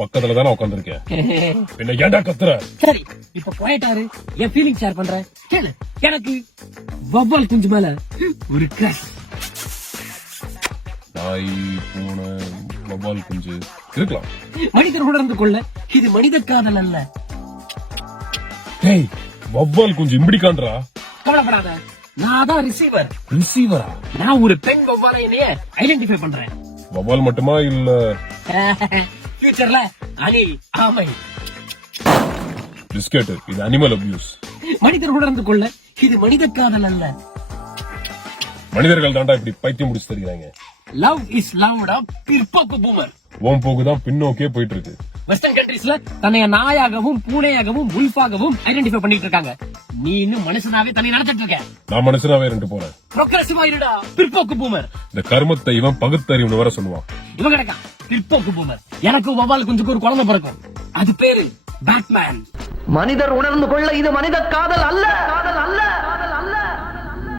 பக்கத்துல தானே உட்காந்துருக்கேன். பின்ன ஏன்டா கத்துற? சரி இப்ப போயிட்டாரு என் ஃபீலிங் ஷேர் பண்றேன் கேளு. எனக்கு வவ்வால் குஞ்சு மேல ஒரு கிராஷ். நாய், பூனை, வவ்வால் குஞ்சு இருக்கலாம். மனிதர் உணர்ந்து கொள்ள இது மனித காதல் அல்ல. டேய், வவ்வால் குஞ்சு இப்படி காண்றா? கவலைப்படாத, நான் தான் ரிசீவர். ரிசீவரா? நான் ஒரு பெண் வவ்வாலை ஐடென்டிஃபை பண்றேன். வவ்வால் மட்டுமா இல்ல ஃபியூச்சர்ல அணில், ஆமை. பிஸ்கெட், இது அனிமல் அபியூஸ். மனிதர் உணர்ந்து கொள்ள இது மனித காதல் அல்ல. மனிதர்கள் தாண்டா இப்படி பைத்தியம் முடிச்சு தருகிறாங்க. லவ் இஸ் லவ்டா பிற்போக்கு பூமர். ஓம் போக்குதான் பின்னோக்கே போயிட்டு இருக்கு. வெஸ்டர்ன் கண்ட்ரீஸ்ல தன்னை நாயாகவும் பூனையாகவும் உல்ஃபாகவும் ஐடென்டிஃபை பண்ணிட்டு இருக்காங்க. நீ இன்னும் மனுஷனாவே தன்னை நடத்திட்டு இருக்க. நான் மனுஷனாவே ரெண்டு போறேன். ப்ரோக்ரசிவா இருடா பிற்போக்கு பூமர். இந்த கர்மத்தை இவன் பகுத்தறிவுன்னு வர சொல்லுவான். இவன் கிடக்கா பிற்போக்கு பூமர். எனக்கு வவ்வால் குஞ்சுக்கு ஒரு குழந்தை பிறக்கும். அது பேரு பேட்மேன். மனிதர் உணர்ந்து கொள்ள இது மனித காதல் அல்ல.